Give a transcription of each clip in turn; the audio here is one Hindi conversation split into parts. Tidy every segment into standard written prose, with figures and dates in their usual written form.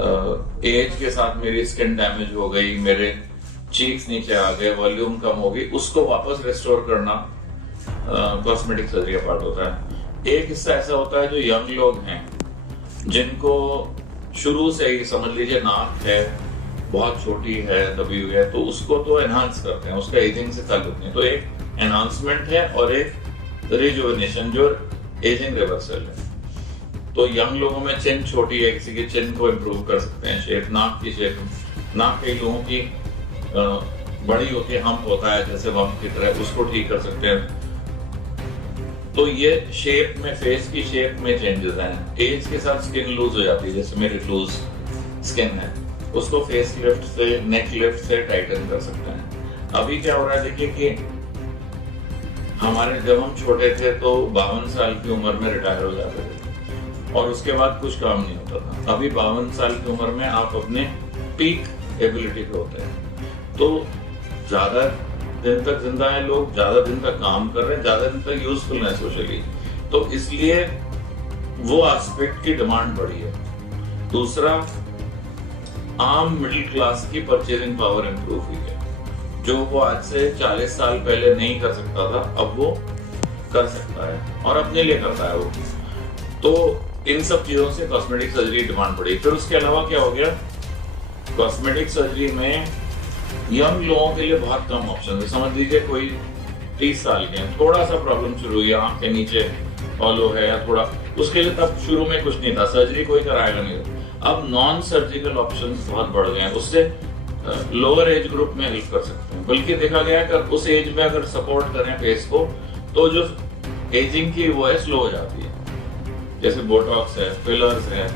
एज के साथ मेरी स्किन डैमेज हो गई, मेरे चीक्स नीचे आ गए, वॉल्यूम कम हो गई, उसको वापस रिस्टोर करना कॉस्मेटिक सर्जरी का पार्ट होता है। एक हिस्सा ऐसा होता है जो यंग लोग हैं, जिनको शुरू से ही समझ लीजिए नाक है बहुत छोटी है, दबी हुई है, तो उसको तो एनहांस करते हैं, उसका एजिंग से ताल्लुक नहीं। तो एक एनहांसमेंट है और एक रिजुवेनेशन जो एजिंग रिवर्सल है। तो यंग लोगों में चिन छोटी है, किसी की चिन को इम्प्रूव कर सकते हैं, शेप, नाक की शेप, नाक कई लोगों की बड़ी होती है, हम्प होता है जैसे वम्प की तरह, उसको ठीक कर सकते हैं। तो ये शेप में, फेस की शेप में चेंजेस हैं। एज के साथ स्किन लूज हो जाती है, जैसे मेरी लूज स्किन है, उसको फेस लिफ्ट से, नेक लिफ्ट से टाइटन कर सकते हैं। अभी क्या हो रहा है देखिए कि हमारे जब हम छोटे थे तो 52 साल की उम्र में रिटायर हो जाते थे और उसके बाद कुछ काम नहीं होता था। अभी 52 साल की उम्र में आप अपने पीक एबिलिटी पे होते हैं, तो ज्यादा दिन तक जिंदा है लोग, ज्यादा दिन तक काम कर रहे हैं, ज्यादा दिन तक यूजफुल है सोशली, तो इसलिए वो एस्पेक्ट की डिमांड बढ़ी है। दूसरा, आम मिडिल क्लास की परचेजिंग पावर इंप्रूव हुई है। जो वो आज से 40 साल पहले नहीं कर सकता था, अब वो कर सकता है और अपने लिए करता है वो। तो इन सब चीजों से कॉस्मेटिक सर्जरी डिमांड बढ़ी। फिर उसके अलावा क्या हो गया, कॉस्मेटिक सर्जरी में यंग लोगों के लिए बहुत कम ऑप्शन है। समझ लीजिए कोई 30 साल के हैं, थोड़ा सा प्रॉब्लम शुरू हुई, आंख के नीचे हॉलो है या थोड़ा, उसके लिए तब शुरू में कुछ नहीं था, सर्जरी कोई कराएगा नहीं। अब नॉन सर्जिकल ऑप्शंस बहुत बढ़ गए हैं, उससे लोअर एज ग्रुप में हेल्प कर सकते हैं। बल्कि देखा गया कि उस एज में अगर सपोर्ट करें फेस को, तो जो एजिंग की वो है स्लो हो जाती है। जैसे बोटॉक्स है, फिलर्स है,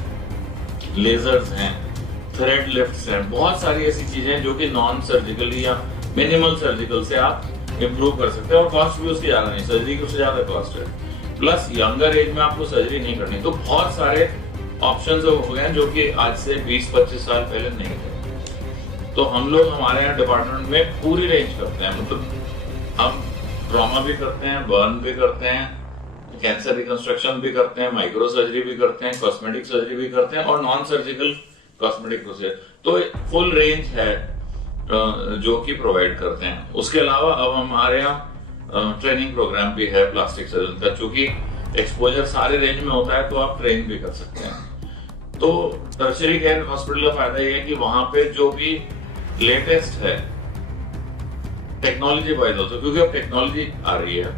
लेजर्स हैं, थ्रेड लिफ्ट्स हैं, बहुत सारी ऐसी चीजें जो कि नॉन सर्जिकली या मिनिमल सर्जिकल से आप इम्प्रूव कर सकते हैं और कॉस्ट भी उसकी ज्यादा नहीं, सर्जरी की उससे ज्यादा कॉस्ट है। प्लस यंगर एज में आपको सर्जरी नहीं करनी, तो बहुत सारे ऑप्शंस हो गए हैं जो कि आज से 20-25 साल पहले नहीं थे। तो हम लोग हमारे यहाँ डिपार्टमेंट में पूरी रेंज करते हैं, मतलब हम ट्रॉमा भी करते हैं, बर्न भी करते हैं, कैंसर रिकंस्ट्रक्शन भी करते हैं, माइक्रो सर्जरी भी करते हैं, कॉस्मेटिक सर्जरी भी करते हैं और नॉन सर्जिकल कॉस्मेटिक प्रोसेस। तो फुल रेंज है जो कि प्रोवाइड करते हैं। उसके अलावा अब हमारे यहाँ ट्रेनिंग प्रोग्राम भी है प्लास्टिक सर्जन का, चूंकि एक्सपोजर सारे रेंज में होता है तो आप ट्रेन भी कर सकते हैं। तो टर्शियरी केयर हॉस्पिटल का फायदा ये है कि वहां पे जो भी लेटेस्ट है टेक्नोलॉजी वाइज होता है, क्योंकि अब टेक्नोलॉजी आ रही है।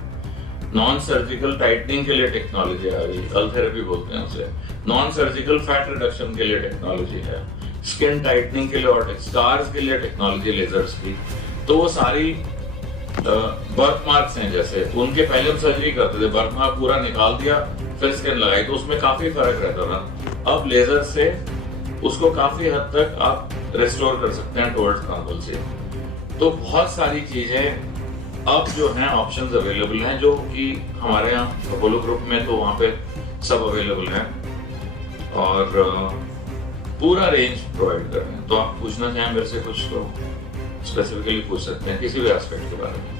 नॉन सर्जिकल टाइटनिंग के लिए टेक्नोलॉजी आ रही है, अल थेरेपी बोलते हैं उसे। नॉन सर्जिकल फैट रिडक्शन के लिए टेक्नोलॉजी है, स्किन टाइटनिंग के लिए और स्कार्स के लिए टेक्नोलॉजी लेजर्स की। तो वो सारी बर्थ मार्क्स हैं, जैसे उनके पहले हम सर्जरी करते थे, बर्थ मार्क पूरा निकाल दिया फिर स्किन लगाई, तो उसमें काफी फर्क रहता था। अब लेजर से उसको काफी हद तक आप रिस्टोर कर सकते हैं टुवर्ड्स नॉर्मल। तो बहुत सारी चीजें अब जो हैं ऑप्शंस अवेलेबल हैं, जो कि हमारे यहाँ अपोलो ग्रुप में तो वहाँ पे सब अवेलेबल हैं और पूरा रेंज प्रोवाइड कर रहे हैं। तो आप पूछना चाहें मेरे से कुछ तो स्पेसिफिकली पूछ सकते हैं किसी भी एस्पेक्ट के बारे में।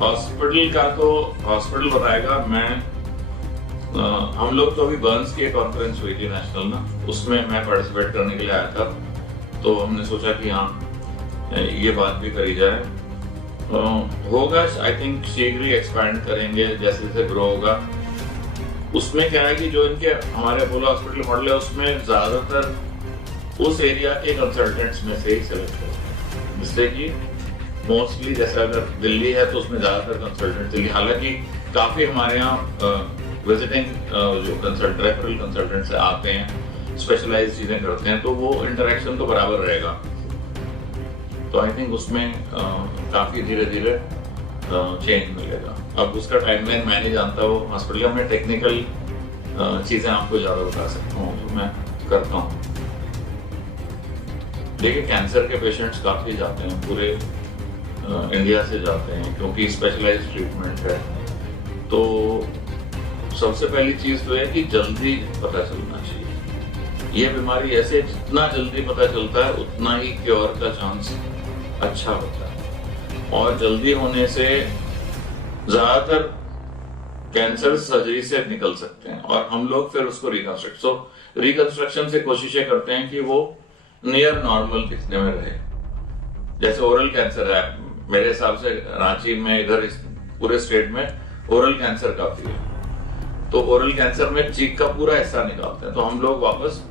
हॉस्पिटल का तो हॉस्पिटल बताएगा। मैं हम लोग तो अभी बर्न्स की एक कॉन्फ्रेंस हुई थी नेशनल ना, उसमें मैं पार्टिसिपेट करने के लिए आया था, तो हमने सोचा कि हाँ ये बात भी करी जाए। होगा आई थिंक शीघ्र ही एक्सपैंड करेंगे जैसे जैसे ग्रो होगा। उसमें क्या है कि जो इनके हमारे अपोलो हॉस्पिटल मॉडल है उसमें ज्यादातर उस एरिया के कंसल्टेंट्स में से ही सेलेक्ट करते हैं, जिससे कि मोस्टली जैसे अगर दिल्ली है तो उसमें ज्यादातर कंसल्टेंट दिल्ली, हालांकि काफी हमारे यहाँ विजिटिंग जो रेफरल कंसल्टेंट से आते हैं, स्पेशलाइज चीजें करते हैं, तो वो इंटरेक्शन तो बराबर रहेगा। तो आई थिंक उसमें काफी धीरे धीरे चेंज मिलेगा। अब उसका टाइमलाइन मैं नहीं जानता, वो हॉस्पिटल में टेक्निकल चीजें आपको ज्यादा बता सकता हूँ जो मैं करता हूँ। देखिए कैंसर के पेशेंट्स काफी जाते हैं, पूरे इंडिया से जाते हैं क्योंकि स्पेशलाइज्ड ट्रीटमेंट है। तो सबसे पहली चीज तो है कि जल्दी पता चलना चाहिए। ये बीमारी ऐसे जितना जल्दी पता चलता है उतना ही क्योर का चांस अच्छा होता है, और जल्दी होने से ज्यादातर कैंसर सर्जरी से निकल सकते हैं और हम लोग फिर उसको रिकंस्ट्रक्शन से कोशिशें करते हैं कि वो नियर नॉर्मल दिखने में रहे। जैसे ओरल कैंसर है, मेरे हिसाब से रांची में इधर इस पूरे स्टेट में ओरल कैंसर काफी है, तो ओरल कैंसर में चीक का पूरा हिस्सा निकालते हैं, तो हम लोग वापस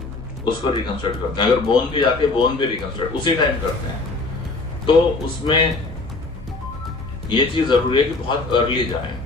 उसको रिकंस्ट्रक्ट करते हैं। अगर बोन भी जाती है, बोन भी रिकंस्ट्रक्ट उसी टाइम करते हैं। तो उसमें ये चीज जरूरी है कि बहुत अर्ली जाएं।